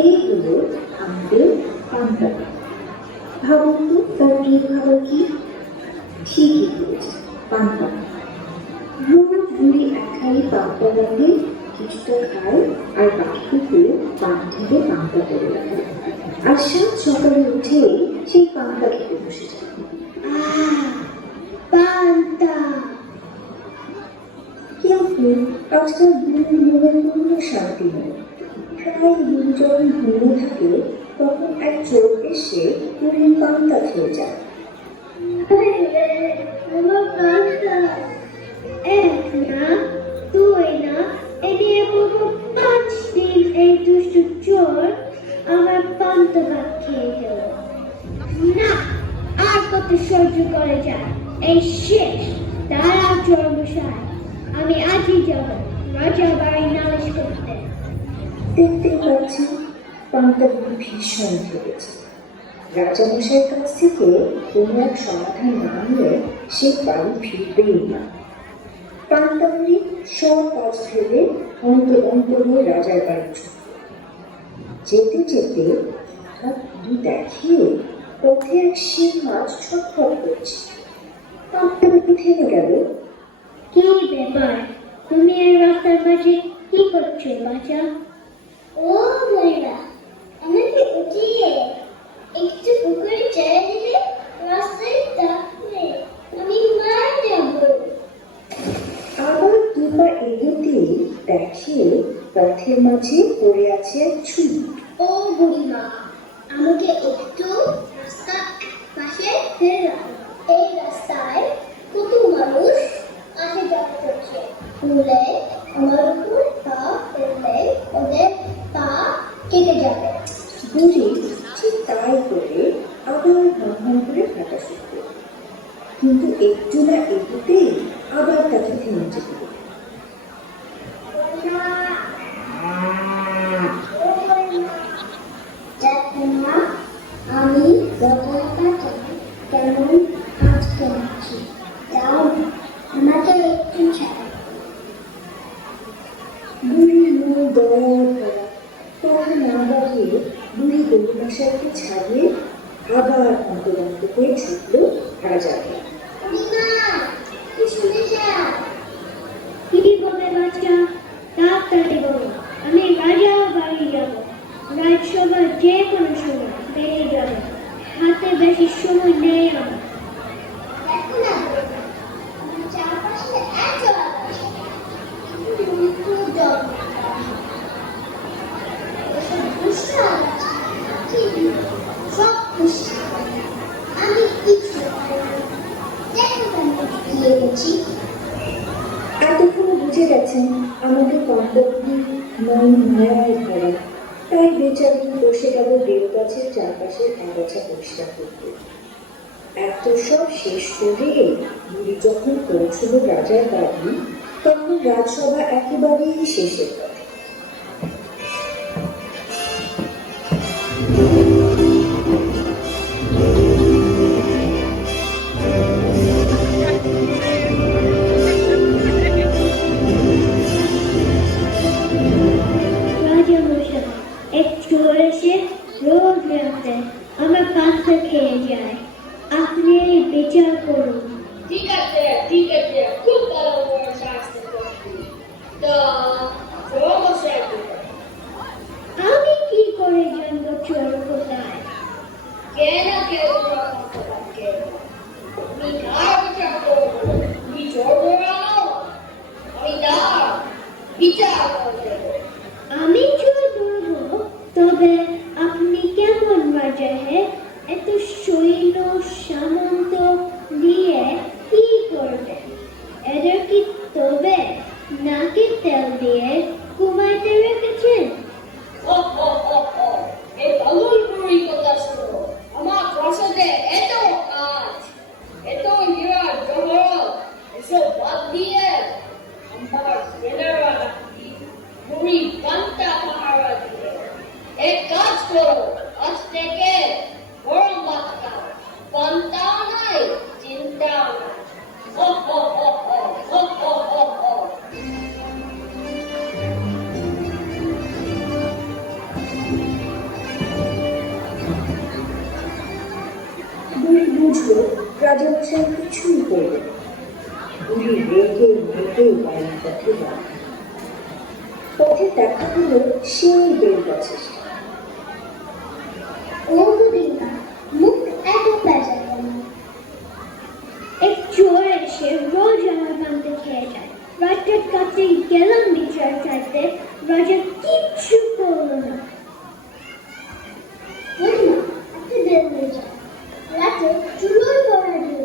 এই হলো আমাদের পান্তা। ভাবুন তো তার প্রিয় খাবার কি? ঠিকই বলেছে, পান্তা। রোজ বুড়ি একখানি পান্তা রাখে, কিছুটা খায় আর বাকিটুকু পান থেকে পান্তা করে রাখে। আর সাত সকালে উঠে সেই পান্তা খেতে বসে যায়। পান্তা। কিন্তু আজকাল বুড়ির মনে কোনো শান্তি নেই। প্রায় বুড়ি যখন ঘুমিয়ে থাকে তখন এক চোর এসে বুড়ির পান্তা খেয়ে যায়। আমার পান্তা। এক না, দুই না, এদিকে পুরো 5 দিন এই দুষ্টু চোর আমার পান্তা ভাত খেয়ে গেল। না, আর কত সহ্য করে যায়? এই শেষ। দাঁড়াও চোর মশাই, আমি আজই যাব রাজা বাড়ি নালিশ করতে। দেখতে পাচ্ছি পান্তা বুড়ি ভীষণ ভেবেছে। রাজামশাইয়ের কাছ থেকে কোনো এক সমাধান না নিয়ে সে বাড়ি ফিরবেই না। পান্তা বুড়ি সব কাজ ফেলে অন্ত হয়ে রাজার বাড়ি ছুটল। যেতে যেতে হঠাৎ বুড়ি দেখে পথে এক শিং মাছ ছটফট করছে। পান্তা বুড়ি থেমে গেল। কি ব্যাপার? তুমি এই রাস্তার মাঝে কি করছো বাছা? ও মহিলা, আমাকে উঠিয়ে একটু পুকুরে ছেড়ে দিলে রাস্তায় থাকবে, আমি মারা যাব। আবার দুবার এগোতেই দেখে পথের মাঝে পড়ে আছে এক ছুরি। ও বুড়িমা, আমাকে একটু রাস্তা পাশে ফেলে রাখো। এই রাস্তায় কত মানুষ আসে যাওয়া করছে, ভুলে আমার উপর পা ফেললে ওদের পা কেটে যাবে। বুড়ি ঠিক তাই করে আবার ভান করে হাঁটা শুরু করল। কিন্তু একটু না এগোতেই আবার তাকে থেমে যেতে হলো। আমি বদলাটা কেমন আজকে আছি, যাও আমাকে একটু ছাড়ো। বুড়ির মন দয়া ভরা, কথা না বাড়িয়ে বুড়ি গরুমশাইকে ছাড়িয়ে আবার অন্তরন্ত হয়ে ছুটল রাজার বাড়ি। কি বলে বাচ্চা? তাড়াতাড়ি বলো, আমি রাজা বাড়ি যাব। রাজসভা যে কোনো সময় বেরিয়ে যাবে, হাতে বেশি সময় নেই আমার। চারপাশে এত আকাশ, কিন্তু জল সব খুশি। আমি কিছু দেখো দিয়ে গেছি। এতক্ষণ বুঝে গেছেন আমাদের পান্ডবী মন মায়ায় ভরা, তাই বেচারি বসে গেল বেল গাছের চারপাশের আগাছা পরিষ্কার করতে। এত সব শেষ করে বুড়ি যখন পৌঁছল রাজার বাড়ি, তখন রাজসভা একেবারেই শেষের পথে। রাজা মশাই, এক চোর এসে রোজ রাতে আমার পান্তা খেয়ে যায়, আপনি বিচার করুন। ঠিক আছে, খুব ভালো করে শাস্তি করছি। তো সমস্যা কি? আমি কি করে জানবো চোর কোথায়? কেন কেউ থাকে? তুমি কার বিচার করবো? তুমি চোর ধরানো? আমি তার বিচার করবো। আমি চোর ধরবো, তবে আপনি কেমন রাজা হে? এত সৈন্য সামন্ত দিয়ে কি করবেন? এদের কি তবে নাকি তেল দিয়ে ঘুমাইতে রেখেছেন? এই পাগল বুড়ির কথা শোনো। আমার প্রাসাদে এত কাজ, এত হীরা জহরত, এসব বাদ দিয়ে আমার সেনারা নাকি বুড়ি পান্তা পাহারা দিবে। এক কাজ করো, আজ থেকে গরম ভাত খাও, পান্তাও নাই, চিন্তাও নাই। বুঝলো রাজামশাই কিছুই করবে না। বুড়ি রেগে মেগে বাড়ির পথে যান। পথে দেখা হলো সেই বেল গাছের সাথে। ও বুড়িমা, মুখ এত বেজা কেন? এক চোর এসে রোজ আমার পান্তা খেয়ে যায়। রাজার কাছে গেলাম বিচার চাইতে, রাজা কিচ্ছু করলো না। বুড়িমা, আপনি বের হয়ে যান, রাতে চুলোয় পড়া দিল।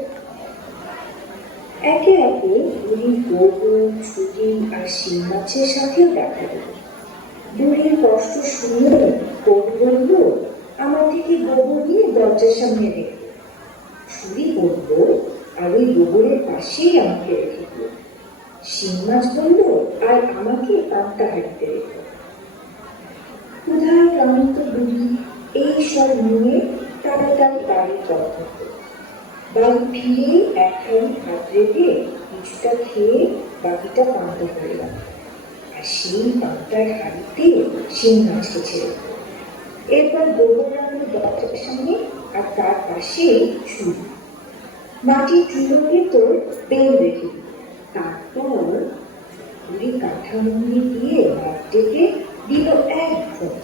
একে একে বুড়ির গরু, ছুরি আর শিং মাছের সাথেও দেখা দিল। বুড়ির কষ্ট শুনে গরু বলল, আমার থেকে গোবর নিয়ে দরজার সামনে রেখে। ছুরি বলল, আর ওই গোবরের পাশেই আমাকে রেখে দিল। শিং মাছ বলল, আর আমাকে পান্তা হাঁড়িতে রেখে। ক্ষুধায় ক্লান্ত বুড়ি এই সব নিয়ে তাড়াতাড়ি বাড়ির পথ ধরল। বাড়ি ফিরে এক হাঁড়ি ভাত রেখে কিছুটা খেয়ে বাকিটা পান্তা করে রাখল। আর সেই পান্তার হাঁড়িতে শিং মাছকে ছেড়ে দিল। এরপর গোবর রাখলো দরজার সামনে, আর তার পাশে ছুরি। মাটির চুলোর ভেতর বেল রেখে দিল। তারপর বুড়ি কাঁথা মুড়ি দিয়ে ভাত ডেকে দিল এক ফোঁক।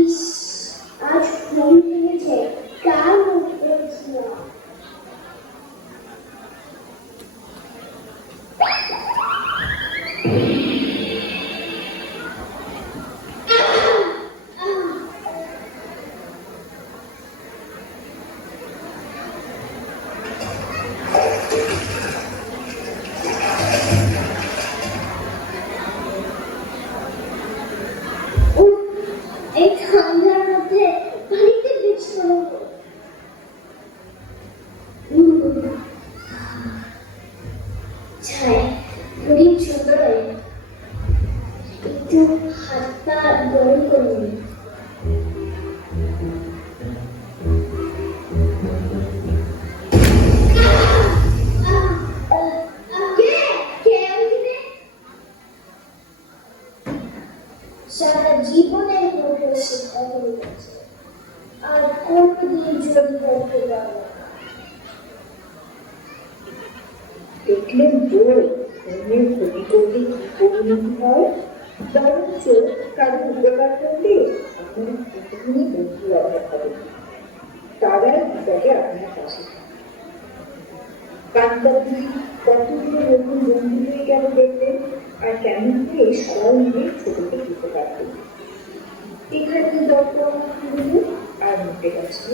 ইস, আজ ফোন ভেঙেছে, কার মুখ করেছিলাম। এই ঠান্ডার মধ্যে বাড়িতে বৃষ্টি হলো। ছাই খুবই সুন্দর, একটু হাত পা গরম করুন। সারা জীবনের মধ্যে শিক্ষা হয়ে গেছে, আর কোনদিন জড়ি করতে পারবো না। দেখলেন তো অন্যের ক্ষতি করলে কি পরিণতি হয়? বরঞ্চ কারো উপকার করলে আপনার কতদিনই বন্ধু অভাব হবে, তারাই বিপদে আপনার পাশে থাকে। কাকবাবুজি কতগুলো নতুন বন্ধু হয়ে গেল দেখলেন, আর কেমন করে সবাই মিলে ছোটকে দিতে পারবেন। এখানে গল্প আর মুখে গেছে।